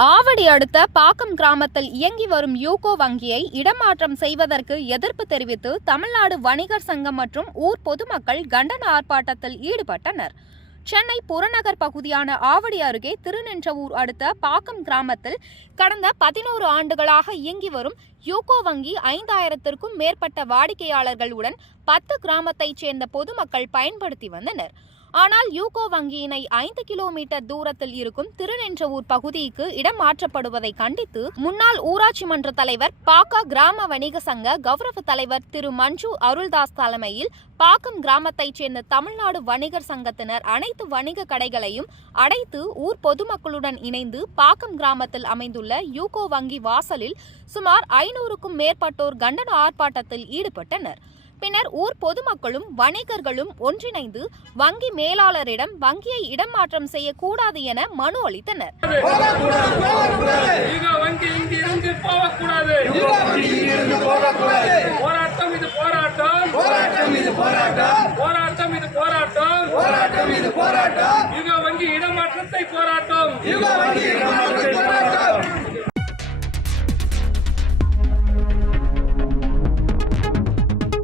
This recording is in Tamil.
ஆவடி அடுத்த பாக்கம் கிராமத்தில் இயங்கி வரும் யூகோ வங்கியை இடமாற்றம் செய்வதற்கு எதிர்ப்பு தெரிவித்து தமிழ்நாடு வணிகர் சங்கம் மற்றும் ஊர் பொதுமக்கள் கண்டன ஆர்ப்பாட்டத்தில் ஈடுபட்டனர். சென்னை புறநகர் பகுதியான ஆவடி அருகே திருநின்றவூர் அடுத்த பாக்கம் கிராமத்தில் கடந்த பதினோரு ஆண்டுகளாக இயங்கி வரும் யூகோ வங்கி ஐந்தாயிரத்திற்கும் மேற்பட்ட வாடிக்கையாளர்களுடன் பத்து கிராமத்தைச் சேர்ந்த பொதுமக்கள் பயன்படுத்தி வந்தனர். ஆனால் யூகோ வங்கியினை ஐந்து கிலோமீட்டர் தூரத்தில் இருக்கும் திருநின்றவூர் பகுதிக்கு இடம் மாற்றப்படுவதை கண்டித்து முன்னாள் ஊராட்சி மன்ற தலைவர் பாக்கா கிராம வணிக சங்க கௌரவ தலைவர் திரு மஞ்சு அருள்தாஸ் தலைமையில் பாக்கம் கிராமத்தைச் சேர்ந்த தமிழ்நாடு வணிகர் சங்கத்தினர் அனைத்து வணிக கடைகளையும் அடைத்து ஊர் பொதுமக்களுடன் இணைந்து பாக்கம் கிராமத்தில் அமைந்துள்ள யூகோ வங்கி வாசலில் சுமார் ஐநூறுக்கும் மேற்பட்டோர் கண்டன ஆர்ப்பாட்டத்தில் ஈடுபட்டனர். பின்னர் ஊர் பொதுமக்களும் வணிகர்களும் ஒன்றிணைந்து வங்கி மேலாளரிடம் வங்கியை இடமாற்றம் செய்யக்கூடாது என மனு அளித்தனர். போராட்டம் இது போராட்டம் போராட்டம் இது போராட்டம். போராட்டம் இது போராட்டம். போராட்டம் இது போராட்டம். யுக வங்கி இடமாற்றத்தை போராட்டம். யுக வங்கி